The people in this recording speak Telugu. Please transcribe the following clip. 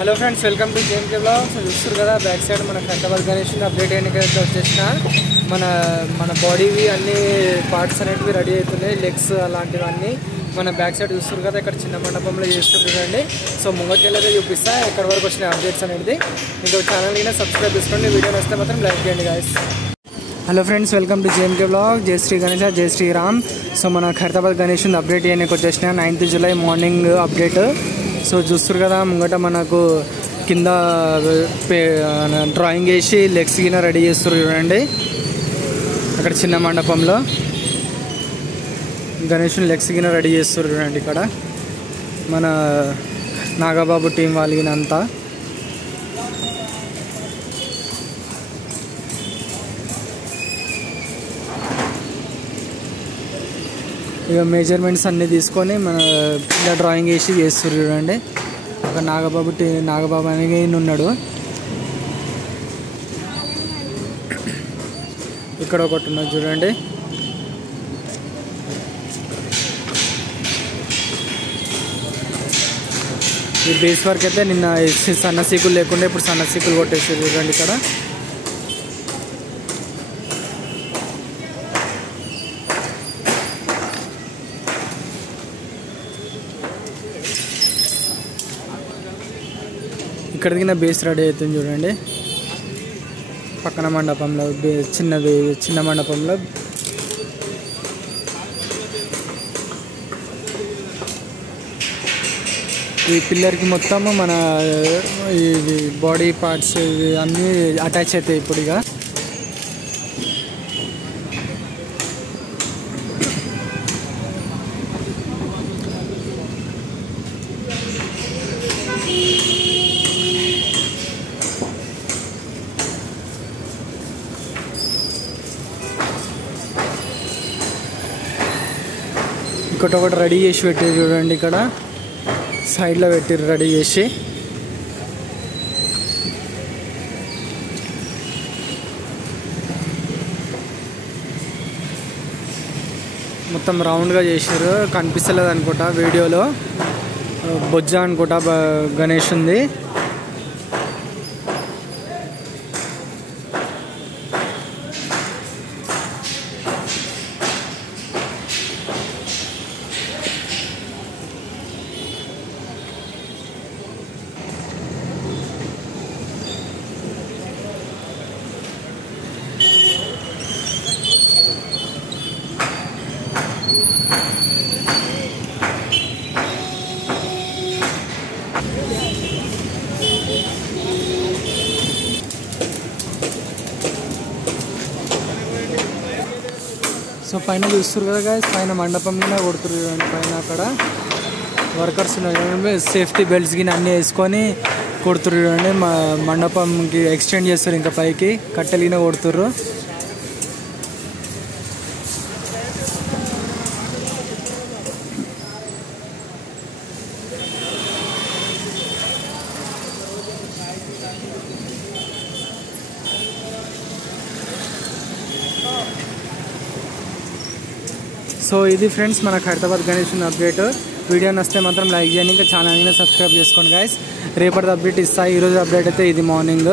Hello friends, welcome to JMK blogs. చూస్తారు కదా బ్యాక్ సైడ్ మన హైదరాబాద్ గణేష్ అప్డేట్ అయినకైతే వచ్చేసిన మన మన బాడీవి అన్ని పార్ట్స్ అనేటివి రెడీ అవుతున్నాయి. లెగ్స్ అలాంటివన్నీ మన బ్యాక్ సైడ్ చూస్తారు కదా, ఇక్కడ చిన్న మండపంలో చేస్తుంటారండి. సో ముంగటికెళ్ళైతే చూపిస్తా ఎక్కడి వరకు వచ్చిన అప్డేట్స్ అనేది. ఇంకో ఛానల్ని సబ్స్క్రైబ్ చేసుకోండి, వీడియో వస్తే మాత్రం లైక్ చేయండి guys. Hello friends, welcome to JMK blog. జై శ్రీ గణేష్, జై శ్రీరామ్. సో మన హైదరాబాద్ గణేష్ అప్డేట్ చేయడానికి వచ్చేసిన 9th July morning update. So చూస్తారు కదా ముంగట మనకు కింద డ్రాయింగ్ వేసి లెగ్స్ గిన రెడీ చేస్తారు చూడండి. అక్కడ చిన్న మండపంలో గణేషుని లెగ్స్ గిన రెడీ చేస్తారు చూడండి. ఇక్కడ మన నాగబాబు టీం వాళ్ళకినంతా ఇక మెజర్మెంట్స్ అన్నీ తీసుకొని మన ఇలా డ్రాయింగ్ వేసి చేస్తారు చూడండి. ఒక నాగబాబు అని ఉన్నాడు. ఇక్కడ ఒకటి ఉన్నది చూడండి. ఈ బేస్ వర్క్ అయితే నిన్న సన్న సీకులు లేకుండా ఇప్పుడు సన్న సీకులు కొట్టేస్తారు చూడండి. ఇక్కడ ఇక్కడ దిగిన బేస్ రెడీ అవుతుంది చూడండి. పక్కన మండపంలో చిన్న మండపంలో ఈ పిల్లర్కి మొత్తము మన ఇది బాడీ పార్ట్స్ ఇవి అన్నీ అటాచ్ అవుతాయి ఇప్పుడు. ఇక ఒకటి రెడీ చేసి పెట్టారు చూడండి. ఇక్కడ సైడ్లో పెట్టారు రెడీ చేసి. మొత్తం రౌండ్గా చేసారు, కనిపిస్తలేదు అనుకుంటా వీడియోలో. బొజ్జ అనుకుంటా గణేష్ ఉంది. సో పైన చూస్తారు కదా గాయస్, పైన మండపంలోనే కొడుతున్నారు. పైన అక్కడ వర్కర్స్ ఉన్నారు, సేఫ్టీ బెల్ట్స్ గిని అన్నీ వేసుకొని కొడుతున్నారు చూడండి. మండపంకి ఎక్స్టెండ్ చేస్తారు, ఇంకా పైకి కట్టెలిగిన కొడుతుర్రు. సో ఇది ఫ్రెండ్స్ మన హైదరాబాద్ గణేష్ అప్డేట్. వీడియో నచ్చితే మాత్రం లైక్ చేయండి, ఇంకా ఛానల్ని సబ్స్క్రైబ్ చేసుకోండి గాయస్. రేపటి అప్డేట్ ఇస్తాయి. ఈరోజు అప్డేట్ అయితే ఇది మార్నింగ్.